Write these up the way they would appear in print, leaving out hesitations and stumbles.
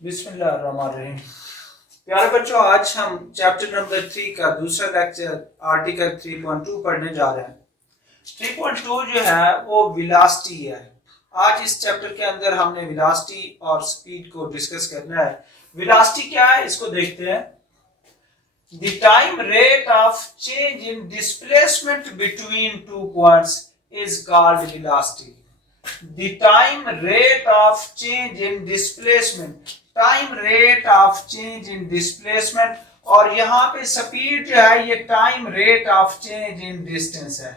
बिस्मिल्लाहिर्रहमानिर्रहीम। प्यारे बच्चों, आज हम चैप्टर नंबर 3 का दूसरा लेक्चर आर्टिकल 3.2 पढ़ने जा रहे हैं। 3.2 जो है वो वेलोसिटी है। आज इस चैप्टर के अंदर हमने वेलोसिटी और स्पीड को डिस्कस करना है। वेलोसिटी क्या है इसको देखते हैं। The time rate of change in displacement between two points is called velocity. The time rate of change in displacement, time rate of change in displacement, और यहाँ पे स्पीड जो है ये time rate of change in distance है।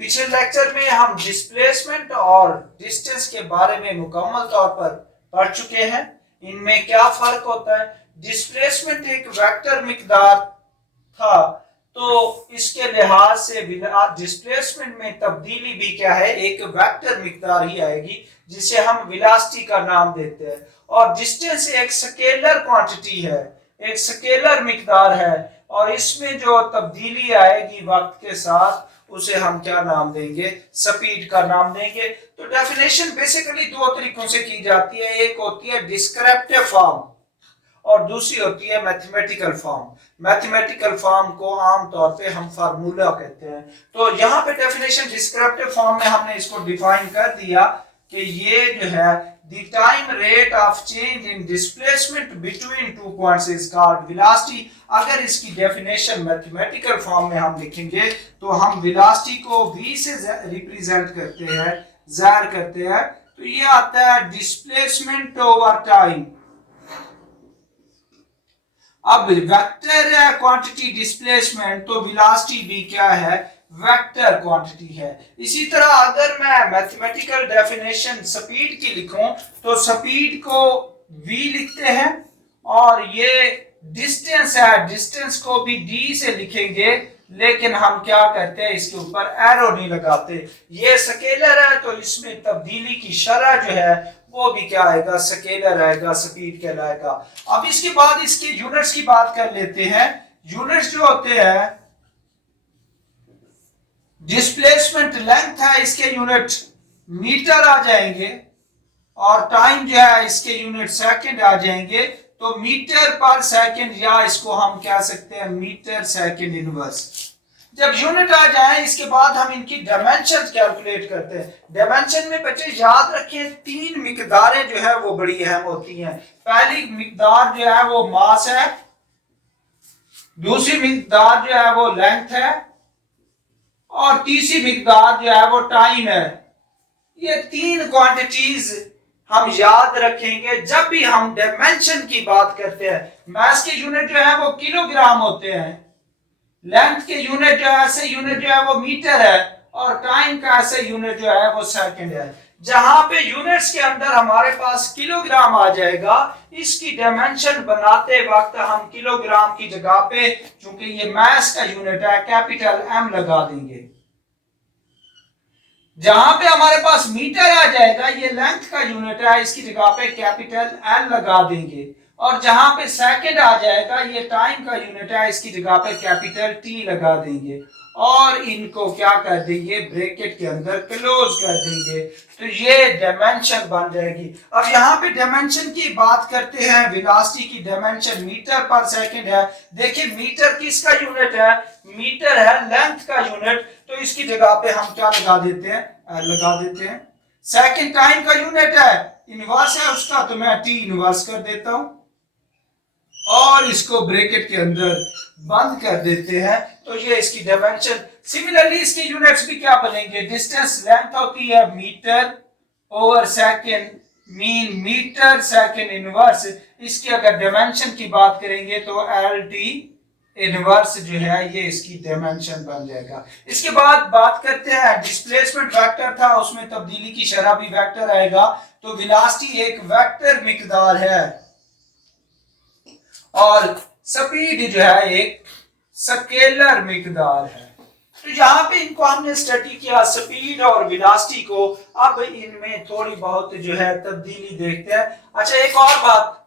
पिछले lecture में हम डिस्प्लेसमेंट और डिस्टेंस के बारे में मुकम्मल तौर पर पढ़ चुके हैं। इनमें क्या फर्क होता है। डिस्प्लेसमेंट एक वेक्टर मिकदार था, तो इसके लिहाज से डिस्प्लेसमेंट में तब्दीली भी क्या है, एक वेक्टर मिकदार ही आएगी जिसे हम वेलोसिटी का नाम देते हैं। और डिस्टेंस एक स्केलर क्वांटिटी है, एक स्केलर मिकदार है, और इसमें जो तब्दीली आएगी वक्त के साथ उसे हम क्या नाम देंगे, स्पीड का नाम देंगे। तो डेफिनेशन बेसिकली दो तरीकों से की जाती है। एक होती है डिस्क्रिप्टिव फॉर्म और दूसरी होती है मैथमेटिकल फॉर्म। मैथमेटिकल फॉर्म को आमतौर पे हम फार्मूला कहते हैं। तो यहाँ पे डेफिनेशन डिस्क्रिप्टिव फॉर्म में हमने इसको डिफाइन कर दिया कि ये जो है the time rate of change in displacement between two points is called velocity. अगर इसकी डेफिनेशन मैथमेटिकल फॉर्म में हम लिखेंगे तो हम वेलोसिटी को v से रिप्रेजेंट करते हैं, जाहिर करते हैं। तो ये आता है डिस्प्लेसमेंट ओवर टाइम। अब वेक्टर है क्वांटिटी डिस्प्लेसमेंट, तो वेलोसिटी भी क्या है, वेक्टर क्वांटिटी है। इसी तरह अगर मैं मैथमेटिकल डेफिनेशन स्पीड की लिखूं तो स्पीड को v लिखते हैं, और ये डिस्टेंस है, डिस्टेंस को भी d से लिखेंगे, लेकिन हम क्या करते हैं, इसके ऊपर एरो नहीं लगाते। ये स्केलर है तो इसमें तब्दीली की शरह जो है वो भी क्या आएगा, स्केलर आएगा, स्पीड कहलाएगा। अब इसके बाद इसके यूनिट्स की बात कर लेते हैं। यूनिट्स जो होते हैं, डिस्प्लेसमेंट लेंथ है, इसके यूनिट मीटर आ जाएंगे, और टाइम जो है इसके यूनिट सेकंड आ जाएंगे। तो मीटर पर सेकंड, या इसको हम क्या सकते हैं, मीटर सेकंड इनवर्स। जब यूनिट आ जाए इसके बाद हम इनकी डायमेंशन कैलकुलेट करते हैं। डायमेंशन में बच्चे याद रखें तीन मिकदारें जो है वो बड़ी अहम होती हैं। पहली मिकदार जो है वो मास है, दूसरी मिकदार जो है वो लेंथ है, और तीसरी मिकदार जो है वो टाइम है। ये तीन क्वांटिटीज हम याद रखेंगे जब भी हम डायमेंशन की बात करते हैं। मास के यूनिट जो है वो किलोग्राम होते हैं, लेंथ के यूनिट जो है ऐसे यूनिट जो है वो मीटर है, और टाइम का ऐसे यूनिट जो है वो सेकंड है। जहां पे यूनिट्स के अंदर हमारे पास किलोग्राम आ जाएगा, इसकी डायमेंशन बनाते वक्त हम किलोग्राम की जगह पे, चूंकि ये मास का यूनिट है, कैपिटल M लगा देंगे। जहां पे हमारे पास मीटर आ जाएगा, ये लेंथ का यूनिट है, इसकी जगह पे कैपिटल L लगा देंगे। और जहां पे सेकंड आ जाएगा, ये टाइम का यूनिट है, इसकी जगह पे कैपिटल T लगा देंगे, और इनको क्या कर देंगे, ब्रैकेट के अंदर क्लोज कर देंगे। तो ये डायमेंशन बन जाएगी। अब यहाँ पे डायमेंशन की बात करते हैं। वेलोसिटी की डायमेंशन मीटर पर सेकंड है। देखिए मीटर किसका यूनिट है, मीटर है लेंथ का यूनिट, तो इसकी जगह पे हम क्या लगा देते हैं, लगा देते हैं। सेकंड टाइम का यूनिट है, इनवर्स है उसका, तो मैं T इनवर्स कर देता हूं, और इसको ब्रैकेट के अंदर बंद कर देते हैं। तो ये इसकी डायमेंशन। सिमिलरली इसके यूनिट्स भी क्या बनेंगे, डिस्टेंस लेंथ होती है metre over second, mean metre second inverse. इसकी अगर डायमेंशन की बात करेंगे तो LT इनवर्स जो है ये इसकी डायमेंशन बन जाएगा। इसके बाद बात करते हैं, डिस्प्लेसमेंट वेक्टर था, उसमें तब्दीली की शरह भी वेक्टर आएगा। तो वेलोसिटी एक वेक्टर मिकदार है, और स्पीड जो है एक स्केलर मिकदार है। तो यहाँ पे इनको हमने स्टडी किया, स्पीड और वेलोसिटी को। अब इनमें थोड़ी बहुत जो है तब्दीली देखते हैं। अच्छा, एक और बात,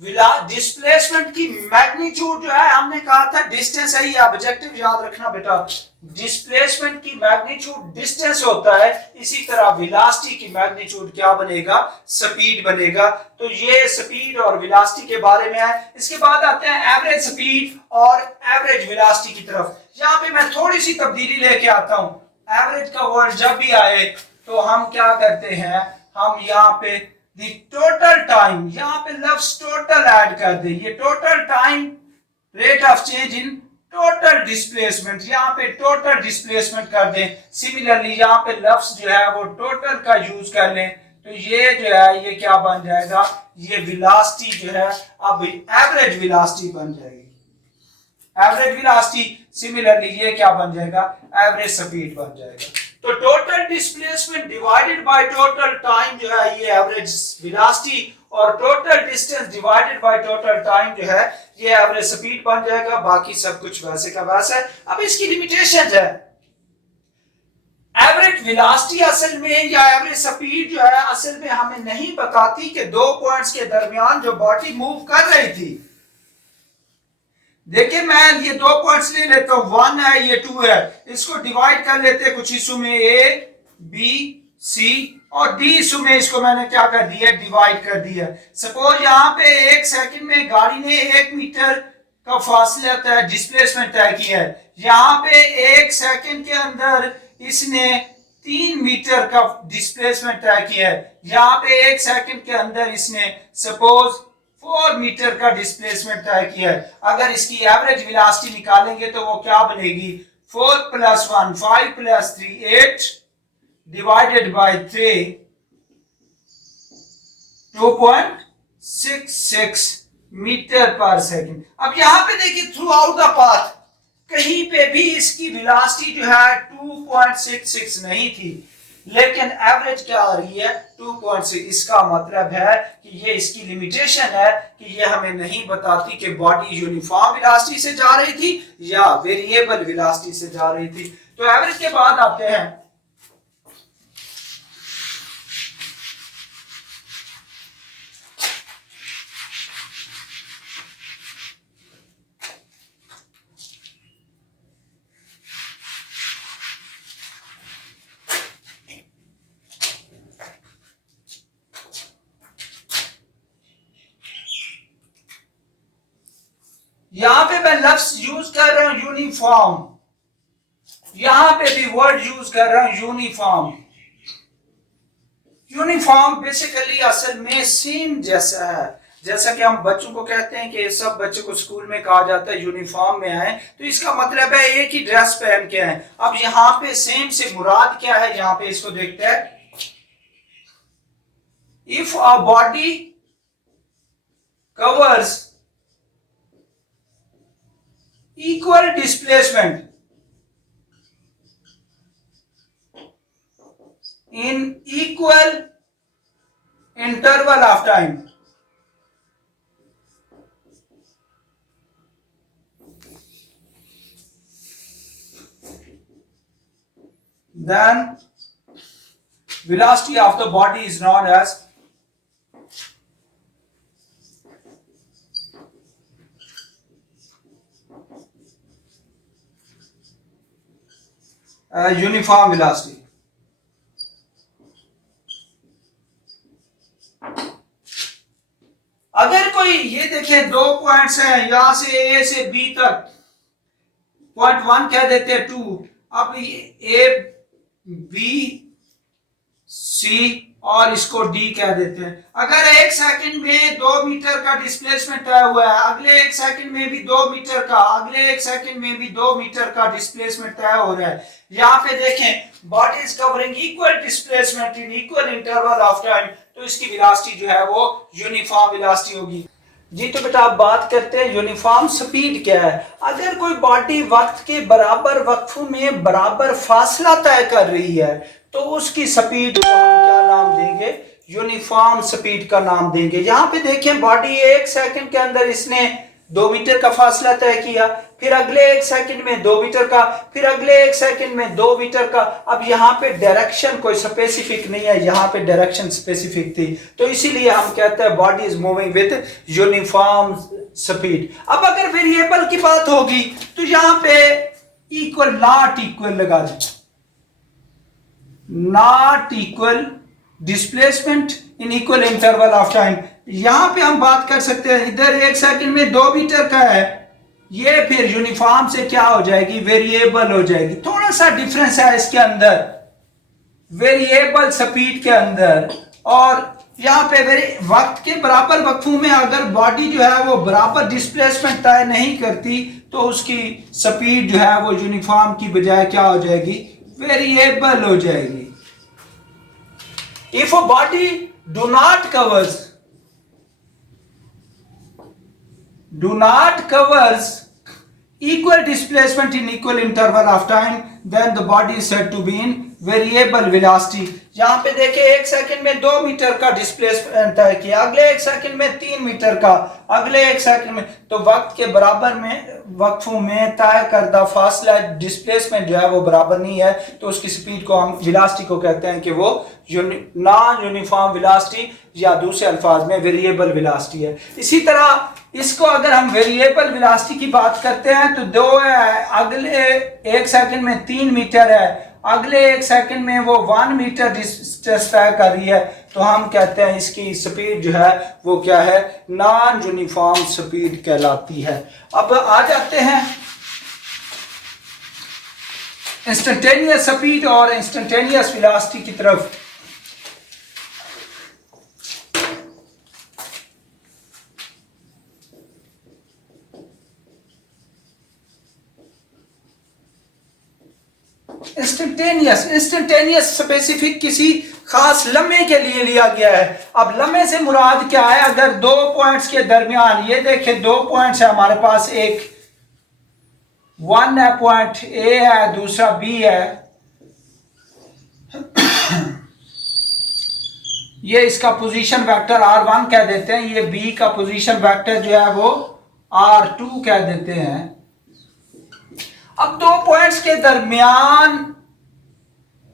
डिस्प्लेसमेंट की मैग्नीट्यूड जो है, हमने कहा था डिस्टेंस है, ये ऑब्जेक्टिव याद रखना बेटा, डिस्प्लेसमेंट की मैग्नीट्यूड डिस्टेंस होता है, इसी तरह वेलोसिटी की मैग्नीट्यूड क्या बनेगा, स्पीड बनेगा। तो ये स्पीड और वेलोसिटी के बारे में है। इसके बाद आते हैं एवरेज स्पीड और एवरेज वेलोसिटी की तरफ। यहाँ पे मैं थोड़ी सी तब्दीली लेके आता हूँ। एवरेज का वर्ड जब भी आए तो हम क्या करते हैं, हम यहाँ पे दी टोटल टाइम, यहाँ पे लफ्ज टोटल ऐड कर दे, ये total time rate of change in total displacement, यहाँ पे टोटल डिस्प्लेसमेंट कर दें। सिमिलरली यहाँ पे लफ्ज जो है वो टोटल का यूज कर लें, तो ये जो है ये क्या बन जाएगा, ये वेलोसिटी जो है अब एवरेज वेलोसिटी बन जाएगी, एवरेज वेलोसिटी। सिमिलरली ये क्या बन जाएगा, एवरेज स्पीड बन जाएगा। तो total displacement divided by total time जो है ये एवरेज वेलोसिटी, और total distance divided by total time जो है ये एवरेज स्पीड बन जाएगा। बाकी सब कुछ वैसे का वैसा है। अब इसकी लिमिटेशंस है। एवरेज वेलोसिटी असल में या एवरेज स्पीड जो है असल में हमें नहीं बताती कि दो पॉइंट्स के दरमियान जो बॉडी मूव कर रही थी। देखिए मैं ये दो पॉइंट्स ले लेता हूं, 1 है ये 2 है, इसको डिवाइड कर लेते हैं कुछ हिस्सों में, ए बी सी और डी हिस्सों में, इसको मैंने क्या कर दिया, डिवाइड कर दिया। सपोज यहाँ पे 1 सेकंड में गाड़ी ने 1 मीटर का फासला तय डिस्प्लेसमेंट तय किया है, यहाँ पे 1 सेकंड के अंदर इसने 3 मीटर का डिस्प्लेसमेंट तय किया है, यहाँ पे 1 सेकंड के अंदर इसने सपोज 4 मीटर का डिस्प्लेसमेंट तय किया है। अगर इसकी एवरेज वेलोसिटी निकालेंगे तो वो क्या बनेगी, 4 + 1 5 + 3 8 डिवाइडेड बाय 3 2.66 मीटर पर सेकंड। अब यहां पे देखिए थ्रू आउट द पाथ कहीं पे भी इसकी वेलोसिटी जो है 2.66 नहीं थी, लेकिन एवरेज क्या आ रही है 2.6। इसका मतलब है कि ये इसकी लिमिटेशन है कि ये हमें नहीं बताती कि बॉडी यूनिफॉर्म वेलोसिटी से जा रही थी या वेरिएबल वेलोसिटी से जा रही थी। तो एवरेज के बाद आते हैं यहां पे मैं लफ्ज यूज कर रहा हूं यूनिफॉर्म, यहां पे भी वर्ड यूज कर रहा हूं यूनिफॉर्म। यूनिफॉर्म बेसिकली असल में सेम जैसा है, जैसा कि हम बच्चों को कहते हैं कि सब बच्चों को स्कूल में कहा जाता है यूनिफॉर्म में आए, तो इसका मतलब है एक ही ड्रेस पहन के आए। अब यहां पे सेम से मुराद क्या है, यहां पे इसको देखते हैं, if a body covers equal displacement in equal interval of time, then velocity of the body is known as uniform velocity. अगर कोई ये देखें दो पॉइंट्स हैं, यहां से ए से बी तक, पॉइंट 1 कह देते हैं 2, अब ए बी सी और इसको डी कह देते हैं। अगर 1 सेकंड में 2 मीटर का डिस्प्लेसमेंट तय हुआ है, अगले 1 सेकंड में भी 2 मीटर का, अगले 1 सेकंड में भी 2 मीटर का डिस्प्लेसमेंट तय हो रहा है। यहाँ पे देखें body is covering equal displacement in equal interval of time, तो इसकी वेलोसिटी जो है वो यूनिफॉर्म वेलोसिटी होगी। जी तो बेटा आप बात करते हैं यूनिफॉर्म स्पीड क्या है। अगर कोई बॉडी वक्त के बराबर वक्फों में बराबर फासला तय कर रही है तो उसकी स्पीड को हम क्या नाम देंगे, यूनिफॉर्म स्पीड का नाम देंगे। यहाँ पे देखें बॉडी 1 सेकंड के अंदर इसने 2 मीटर का फासला तय किया, फिर अगले 1 सेकंड में 2 मीटर का, फिर अगले 1 सेकंड में 2 मीटर का। अब यहाँ पे डायरेक्शन कोई स्पेसिफिक नहीं है, यहाँ पे डायरेक्शन स्पेसिफिक थी, तो इसीलिए हम कहते हैं body is moving with uniform speed. अब अगर वेरिएबल की बात होगी तो यहाँ पे इक्वल नॉट इक्वल लगा दें, not equal displacement in equal interval of time. यहां पे हम बात कर सकते हैं, इधर 1 सेकंड में 2 मीटर का है, ये फिर यूनिफॉर्म से क्या हो जाएगी, वेरिएबल हो जाएगी। थोड़ा सा डिफरेंस है इसके अंदर, वेरिएबल स्पीड के अंदर। और यहाँ पे वक्त के बराबर वक्फों में अगर बॉडी जो है वो बराबर डिस्प्लेसमेंट तय नहीं करती तो उसकी स्पीड जो है वो यूनिफॉर्म की बजाय क्या हो जाएगी, वेरिएबल हो जाएगी। If a body do not covers equal displacement in equal interval of time, then the body is said to be in variable velocity। यहाँ पे देखिए 1 सेकंड में 2 मीटर का डिस्प्लेसमेंट तय किया, अगले 1 सेकंड में 3 मीटर का, अगले 1 सेकंड में, तो वक्त के बराबर में वक्फों में तय करदा फासला डिस्प्लेसमेंट जो है वो बराबर नहीं है, तो उसकी स्पीड को हम वेलोसिटी को कहते हैं कि वो नॉन यूनिफॉर्म वेलोसिटी या दूसरे अल्फाज में वेरिएबल वेलोसिटी है। इसी तरह इसको अगर हम वेरिएबल वेलोसिटी की बात करते हैं तो 2 है, अगले 1 सेकंड में 3 मीटर है, अगले 1 सेकंड में वो 1 मीटर डिस्टेंस तय कर रही है, तो हम कहते हैं इसकी स्पीड जो है वो क्या है, नॉन यूनिफॉर्म स्पीड कहलाती है। अब आ जाते हैं इंस्टेंटेनियस स्पीड और इंस्टेंटेनियस वेलोसिटी की तरफ। इंस्टेंटेनियस स्पेसिफिक किसी खास लम्हे के लिए लिया गया है। अब लम्हे से मुराद क्या है, अगर 2 पॉइंट्स के दरमियान, ये देखें 2 पॉइंट्स है हमारे पास, एक 1 है पॉइंट ए है, दूसरा बी है, ये इसका पोजीशन वेक्टर R1 कह देते हैं, ये बी का पोजीशन वेक्टर जो है वो R2 कह देते हैं। अब 2 पॉइंट्स के दरमियान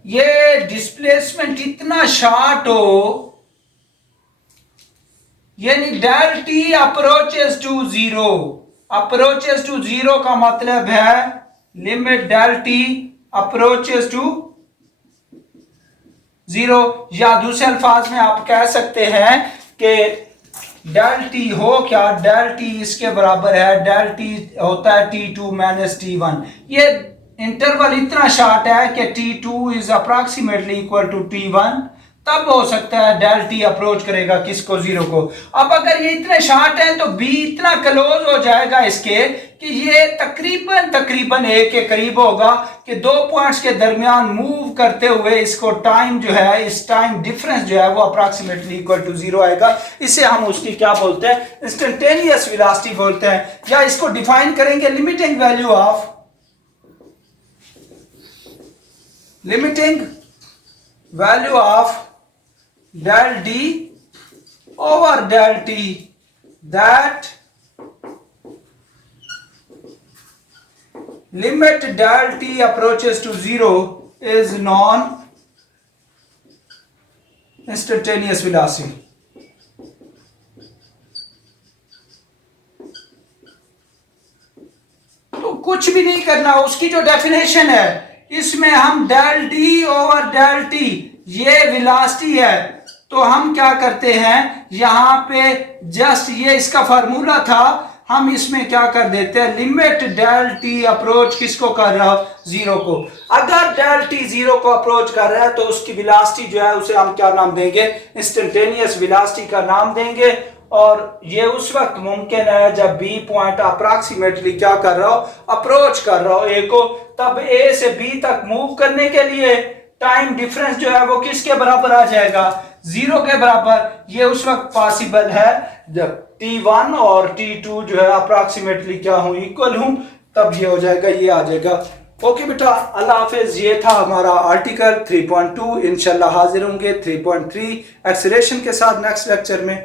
ये डिस्प्लेसमेंट इतना शॉर्ट हो, यानी del t approaches to zero. Approaches to zero का मतलब है limit del t approaches to zero, या दूसरे अल्फाज में आप कह सकते हैं कि डेल टी हो क्या, डेल टी इसके बराबर है, डेल टी होता है T2 माइनस T1। ये इंटरवल इतना शॉर्ट है कि T2 is approximately equal to T1, तब हो सकता है डेल टी अप्रोच करेगा किसको, जीरो को। अब अगर ये इतने शॉर्ट हैं तो बी इतना क्लोज हो जाएगा इसके कि ये तकरीबन एक के करीब होगा कि 2 पॉइंट्स के दरमियान मूव करते हुए इसको टाइम जो है, इस टाइम डिफरेंस जो है वो अप्रॉक्सीमेटली इक्वल टू जीरो आएगा। इसे हम उसकी क्या बोलते हैं, इंस्टेंटेनियस वेलोसिटी बोलते हैं, या इसको डिफाइन करेंगे limiting value of del d over del t, that limit del t approaches to zero is non instantaneous velocity। तो कुछ भी नहीं करना, उसकी जो डेफिनेशन है इसमें हम del d over del t ये वेलोसिटी है, तो हम क्या करते हैं, यहां पे जस्ट ये इसका फार्मूला था, हम इसमें क्या कर देते हैं, लिमिट डेल टी अप्रोच किसको कर रहा हो, जीरो को। अगर डेल टी जीरो को अप्रोच कर रहा है तो उसकी वेलोसिटी जो है उसे हम क्या नाम देंगे, इंस्टेंटेनियस वेलोसिटी का नाम देंगे। और ये उस वक्त मुमकिन है जब बी पॉइंट अप्रॉक्सीमेटली क्या कर रहा हो, अप्रोच कर रहा हो ए को, तब ए से बी तक मूव करने के लिए टाइम डिफरेंस जो है वो किसके बराबर आ जाएगा, जीरो के बराबर। ये उस वक्त पॉसिबल है जब T1 और T2 जो है अप्रॉक्सीमेटली क्या हूं, इक्वल हूं, तब ये हो जाएगा, ये आ जाएगा। ओके बेटा, अल्लाह हाफिज। ये था हमारा आर्टिकल 3.2। इंशाल्लाह हाजिर होंगे 3.3 एक्सेलरेशन के साथ नेक्स्ट लेक्चर में।